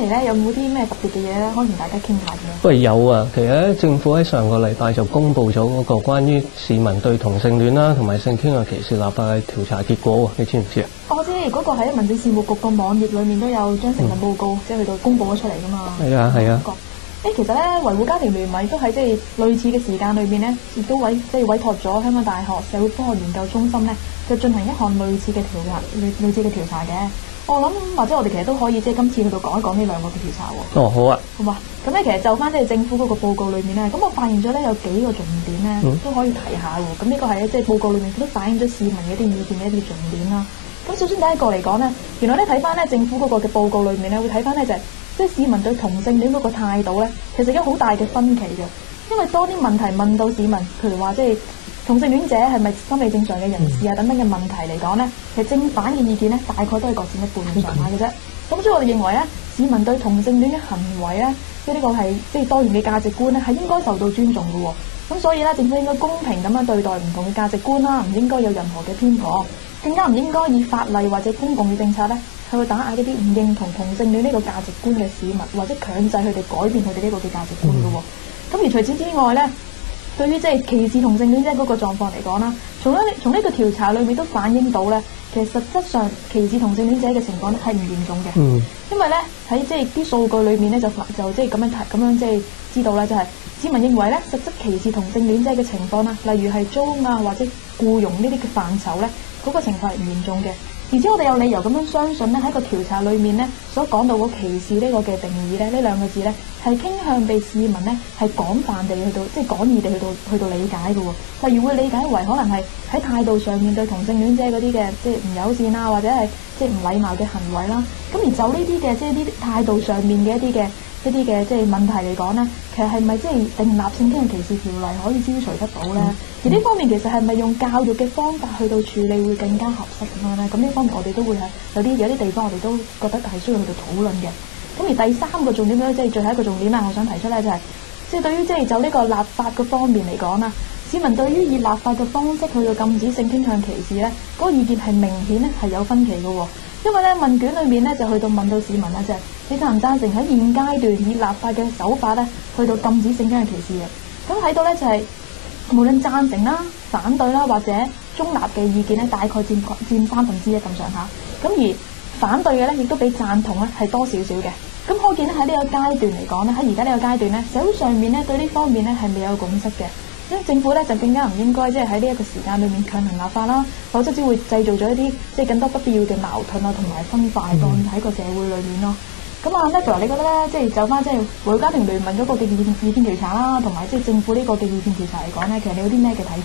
期咧有冇啲咩特別嘅嘢咧，可以同大家傾下嘅？喂，有啊，其實咧政府喺上個禮拜就公布咗嗰個關於市民對同性戀啦同埋性傾向歧視立法嘅調查結果喎，你知唔知啊？我知嗰個喺民政事務局個網頁裏面都有將成份報告即係去到公佈咗出嚟噶嘛。係啊係啊。其實咧維護家庭聯盟都喺即係類似嘅時間裏邊咧，亦都委託咗香港大學社會科學研究中心咧，就進行一項類似嘅調查嘅。我諗或者我哋其實都可以即係今次去到講一講呢兩個嘅調查喎。哦，好啊。好嘛，咁咧其實就翻即係政府嗰個報告裏面咧，咁我發現咗咧有幾個重點咧都可以提下喎。咁呢個係即係報告裏面都反映咗市民嘅一啲意見嘅一啲重點啦。咁首先第一個嚟講咧，原來咧睇翻咧政府嗰個嘅報告裏面咧，會睇翻咧就係即係市民對同性戀嗰個態度咧，其實有好大嘅分歧嘅。因為多啲問題問到市民，譬如話即係同性戀者係咪心理正常嘅人士啊等等嘅問題嚟講咧，其實正反嘅意見咧大概都係各佔一半咁上下嘅啫。咁所以我哋認為咧，市民對同性戀嘅行為咧，即係呢個係即係多元嘅價值觀咧，係應該受到尊重嘅喎。咁所以咧，政府應該公平咁樣對待唔同嘅價值觀啦，唔應該有任何嘅偏頗，更加唔應該以法例或者公共嘅政策咧去打壓一啲唔認同同性戀呢個價值觀嘅市民，或者強制佢哋改變佢哋呢個嘅價值觀嘅喎。咁而除此之外咧，對於即係歧視同性戀者嗰個狀況嚟講啦，從呢個調查裏面都反映到咧，其實實質上歧視同性戀者嘅情況咧係唔嚴重嘅。因為咧喺即係啲數據裏面咧就即係咁樣即係知道咧，就係市民認為咧實質歧視同性戀者嘅情況啦，例如係租啊或者僱傭呢啲嘅範疇咧，嗰個情況係唔嚴重嘅。而且我哋有理由咁樣相信咧，喺個調查裏面咧所講到嗰歧視呢個嘅定義咧，呢兩個字咧係傾向被市民咧係廣泛地去到即係廣義地去到理解嘅喎。例如會理解為可能係喺態度上面對同性戀者嗰啲嘅即係唔友善啊，或者係即係唔禮貌嘅行為啦。咁而就呢啲嘅即係呢啲態度上面嘅一啲嘅即係問題嚟講咧，其實係咪即係訂立性傾向歧視條例可以消除得到咧？而呢方面其實係咪用教育嘅方法去到處理會更加合適咁樣咧？咁呢方面我哋都會係有啲地方我哋都覺得係需要去到討論嘅。咁而第三個重點咧，即係最後一個重點啦，我想提出咧就係即係對於即係就呢個立法嘅方面嚟講啦，市民對於以立法嘅方式去到禁止性傾向歧視咧，嗰個意見係明顯咧係有分歧嘅喎。因為咧問卷裏面咧就去到問到市民咧就係你贊唔贊成喺現階段以立法嘅手法咧去到禁止性傾向歧視嘅？咁睇到咧就係無論贊成啦、反對啦或者中立嘅意見咧，大概佔1/3咁上下。咁而反對嘅咧亦都比贊同咧係多少少嘅。咁可見咧喺呢個階段嚟講咧，喺而家呢個階段咧，社會上面咧對呢方面咧係未有共識嘅。因為政府咧就更加唔應該即係喺呢一個時間裏面強行立法啦，否則只會製造咗一啲即係更多不必要嘅矛盾啊同埋分化喺個社會裏面咯。咁啊 Nicola 你覺得咧，即係就翻即係維護家庭聯盟嗰個嘅意見調查啦，同埋即係政府呢個嘅意見調查嚟講咧，其實你有啲咩嘅睇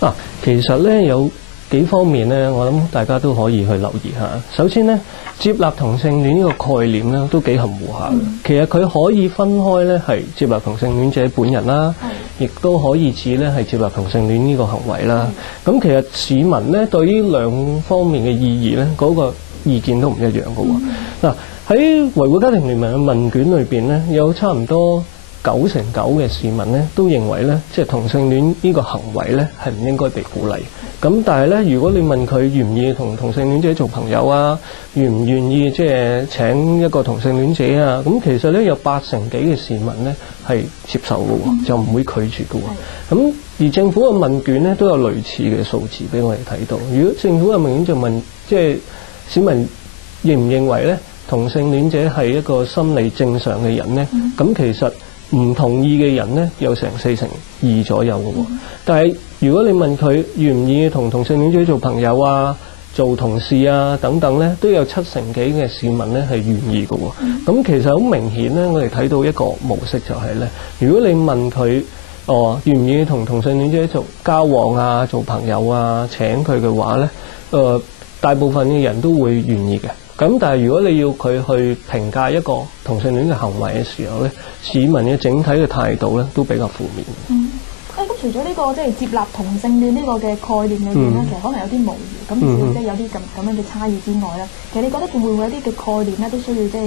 法啊？其實咧有幾方面咧，我諗大家都可以去留意下。首先咧，接納同性戀呢個概念咧都幾含糊下嘅。其實佢可以分開咧係接納同性戀者本人啦，亦都可以指咧係接納同性戀呢個行為啦。咁其實市民咧對於兩方面嘅意義咧，嗰個意見都唔一樣嘅喎。嗱，喺維護家庭聯盟嘅問卷裏邊咧，有差唔多9%嘅市民咧都認為咧，即係同性戀呢個行為咧係唔應該被鼓勵。咁但係咧，如果你問佢願唔願意同同性戀者做朋友啊，願唔願意即係請一個同性戀者啊，咁其實咧有80%幾嘅市民咧係接受嘅喎，就唔會拒絕嘅喎。咁而政府嘅問卷咧都有類似嘅數字俾我哋睇到。如果政府嘅問卷就問即係市民認唔認為咧同性戀者係一個心理正常嘅人咧，咁其實唔同意嘅人咧有成42%左右嘅喎。但係如果你問佢願唔願意同同性戀者做朋友啊、做同事啊等等咧，都有70%幾嘅市民咧係願意嘅喎。咁其實好明顯咧，我哋睇到一個模式就係咧，如果你問佢願唔願意同同性戀者做交往啊、做朋友啊、請佢嘅話咧，大部分嘅人都會願意嘅。咁但係如果你要佢去評價一個同性戀嘅行為嘅時候咧，市民嘅整體嘅態度咧都比較負面。咁除咗呢個即係接納同性戀呢個嘅概念裏面咧，其實可能有啲模糊，咁即係有啲咁樣嘅差異之外咧，其實你覺得仲會唔會有啲嘅概念咧都需要即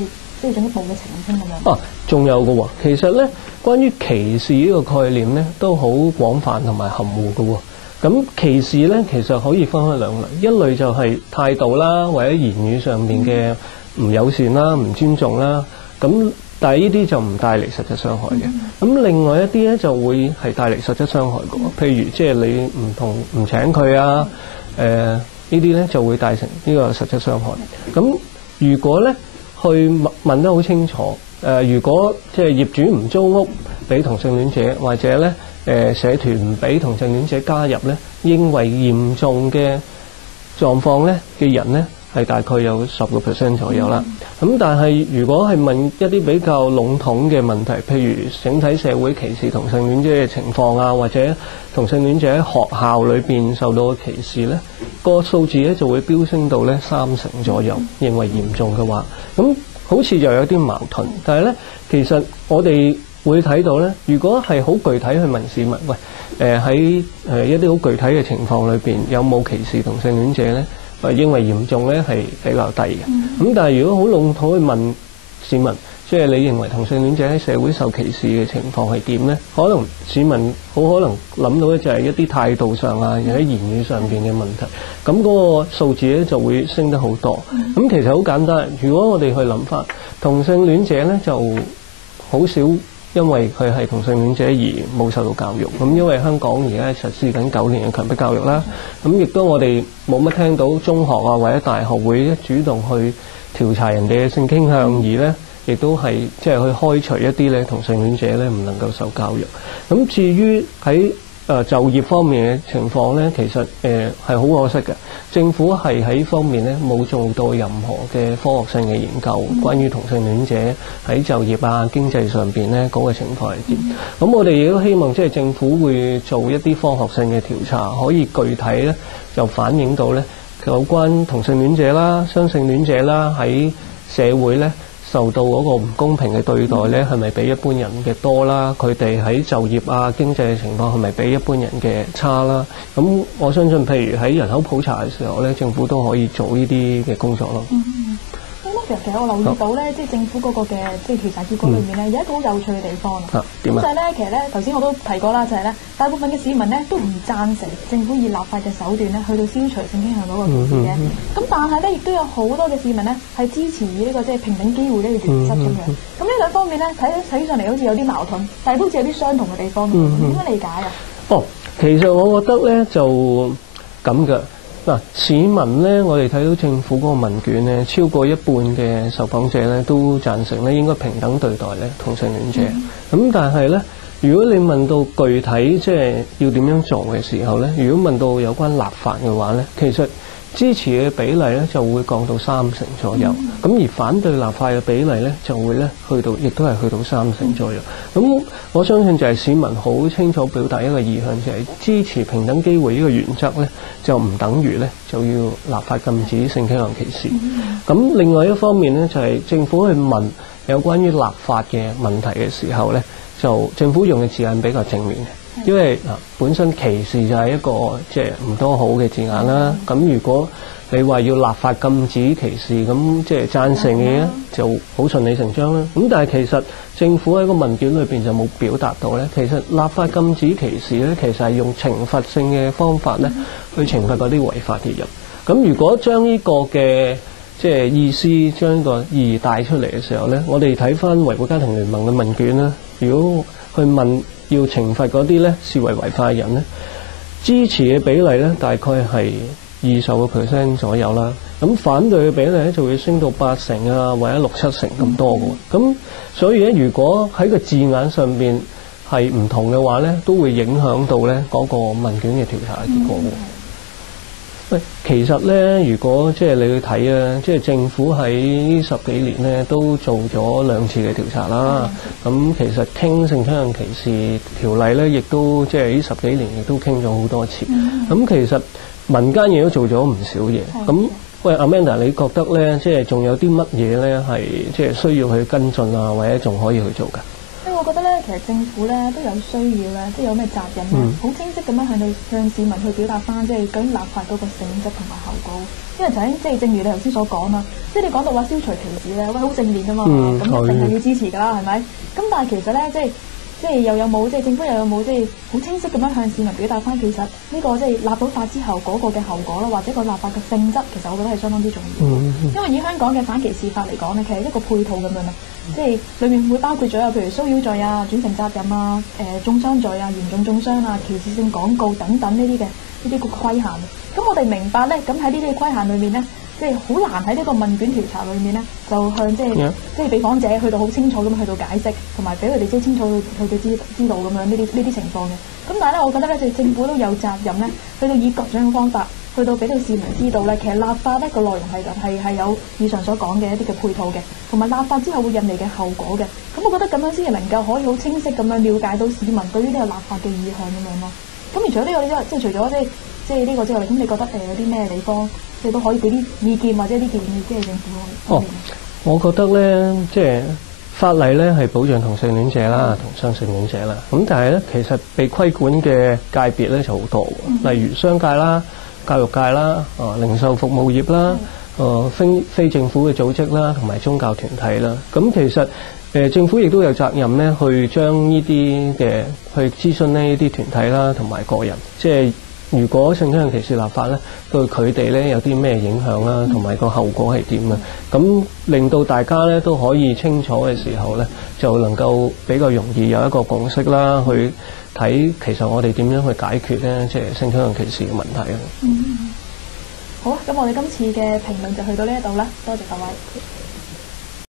係進一步嘅澄清咁樣？仲有嘅喎，其實咧關於歧視呢個概念咧都好廣泛同埋含糊嘅喎。咁歧視咧其實可以分開兩類，一類就係態度啦，或者言語上面嘅唔友善啦、唔尊重啦。咁但係呢啲就唔帶嚟實質傷害嘅。咁另外一啲咧就會係帶嚟實質傷害嘅，譬如即係你唔請佢啊，呢啲咧就會帶成呢個實質傷害。咁如果咧去問得好清楚，如果即係業主唔租屋俾同性戀者，或者咧社團唔俾同性戀者加入咧，認為嚴重嘅狀況咧嘅人咧係大概有10% 左右啦。咁但係如果係問一啲比較籠統嘅問題，譬如整體社會歧視同性戀者嘅情況啊，或者同性戀者喺學校裏邊受到嘅歧視咧，個數字咧就會飆升到咧30%左右。認為嚴重嘅話，咁好似又有啲矛盾。但係咧，其實我哋會睇到咧，如果係好具體去問市民，喂，喺一啲好具體嘅情況裏邊，有冇歧視同性戀者咧？認為嚴重咧係比較低嘅。咁但係如果好籠統去問市民，即係你認為同性戀者喺社會受歧視嘅情況係點咧？可能市民好可能諗到咧就係一啲態度上啊，或者言語上邊嘅問題。咁嗰個數字咧就會升得好多。咁其實好簡單，如果我哋去諗翻同性戀者咧，就好少因為佢係同性戀者而冇受到教育。咁因為香港而家實施緊9年嘅強迫教育啦，咁亦都我哋冇乜聽到中學啊或者大學會主動去調查人哋嘅性傾向，而咧亦都係即係去開除一啲咧同性戀者咧唔能夠受教育。咁至於喺就業方面嘅情況咧，其實係好可惜嘅。政府係喺方面咧冇做到任何嘅科學性嘅研究，關於同性戀者喺就業啊、經濟上邊咧嗰個情況係點。咁我哋亦都希望即係政府會做一啲科學性嘅調查，可以具體咧就反映到咧有關同性戀者啦、雙性戀者啦喺社會咧受到嗰個唔公平嘅對待咧，係咪比一般人嘅多啦？佢哋喺就業啊、經濟嘅情況係咪比一般人嘅差啦？咁我相信，譬如喺人口普查嘅時候咧，政府都可以做呢啲嘅工作咯。其實我留意到咧，即係政府嗰個嘅即係調查結果裏面咧，有一個好有趣嘅地方啊。點啊？就係咧，其實咧頭先我都提過啦，就係咧大部分嘅市民咧都唔贊成政府以立法嘅手段咧去到消除性傾向嗰個歧視嘅。咁但係咧，亦都有好多嘅市民咧係支持呢個即係平等機會呢個原則咁樣。咁呢兩方面咧睇上嚟好似有啲矛盾，但係都好似有啲相同嘅地方。點樣理解啊？其實我覺得咧就咁嘅。嗱，市民咧，我哋睇到政府嗰個問卷咧，超過一半嘅受訪者咧都贊成咧應該平等對待咧同性戀者。咁但係咧，如果你問到具體即係要點樣做嘅時候咧，如果問到有關立法嘅話咧，其實支持嘅比例咧就會降到30%左右，咁而反對立法嘅比例咧就會咧亦都係去到30%左右。咁我相信就係市民好清楚表達一個意向，就係支持平等機會呢個原則咧，就唔等於咧就要立法禁止性傾向歧視。咁另外一方面咧，就係政府去問有關於立法嘅問題嘅時候咧，就政府用嘅字眼比較正面嘅。因為本身歧視就係一個即係唔多好嘅字眼啦。咁如果你話要立法禁止歧視，咁即係贊成嘅咧，就好順理成章啦。咁但係其實政府喺個文件裏邊就冇表達到咧，其實立法禁止歧視咧，其實係用懲罰性嘅方法咧去懲罰嗰啲違法嘅人。咁如果將呢個嘅即係意思將呢個意義帶出嚟嘅時候咧，我哋睇翻維護家庭聯盟嘅問卷啦，如果去問要懲罰嗰啲咧視為違法嘅人咧，支持嘅比例咧大概係20% 左右啦。咁反對嘅比例咧就會升到80%啊，或者6-7成咁多嘅。咁所以咧，如果喺個字眼上邊係唔同嘅話咧，都會影響到咧嗰個問卷嘅調查結果嘅。其實咧，如果即係你去睇啊，即係政府喺呢10幾年咧都做咗2次嘅調查啦。咁其實傾性傾向歧視條例咧，亦都即係呢10幾年亦都傾咗好多次。咁其實民間亦都做咗唔少嘢。咁喂，Amanda，你覺得咧，即係仲有啲乜嘢咧係即係需要去跟進啊，或者仲可以去做㗎？我覺得咧，其實政府咧都有需要咧，即係有咩責任咧，好清晰咁樣向市民去表達翻，即係究竟立法嗰個性質同埋後果。因為即係正如你頭先所講啦，即係你講到話消除歧視咧，喂，好正面㗎嘛，咁一定係要支持㗎啦，係咪？咁但係其實咧，即係即係又有冇即係政府又有冇即係好清晰咁樣向市民表達翻其實呢個即係立到法之後嗰個嘅後果啦，或者個立法嘅性質，其實我覺得係相當之重要。因為以香港嘅反歧視法嚟講咧，其實一個配套咁樣啦，即係裡面會包括咗有譬如騷擾罪啊、轉承責任啊、中傷罪啊、嚴重中傷啊、歧視性廣告等等呢啲嘅規限。咁我哋明白咧，咁喺呢啲嘅規限裏面咧，即係好難喺呢個問卷調查裏面咧，就向即係被訪者去到好清楚咁去到解釋，同埋俾佢哋即係清楚去到知道咁樣呢啲情況嘅。咁但係咧，我覺得咧，即係政府都有責任咧，去到以各種嘅方法，去到俾到市民知道咧，其實立法咧個內容係有以上所講嘅一啲嘅配套嘅，同埋立法之後會引嚟嘅後果嘅。咁我覺得咁樣先至能夠可以好清晰咁樣了解到市民對於呢個立法嘅意向咁樣咯。咁而除咗呢個，即係除咗即係呢個之外，咁你覺得有啲咩地方即係都可以俾啲意見或者啲建議，即係政府方面？我覺得咧，即係法例咧係保障同性戀者啦，同雙性戀者啦。咁但係咧，其實被規管嘅界別咧就好多嘅，例如商界啦、教育界啦、零售服務業啦、非政府嘅組織啦，同埋宗教團體啦。咁其實政府亦都有責任咧，去將呢啲嘅去諮詢呢啲團體啦，同埋個人，即係如果性傾向歧視立法咧，對佢哋咧有啲咩影響啦，同埋個後果係點啊？咁令到大家咧都可以清楚嘅時候咧，就能夠比較容易有一個共識啦，去睇其實我哋點樣去解決咧，即係性傾向歧視嘅問題啊。好啊，咁我哋今次嘅評論就去到呢一度啦，多謝各位。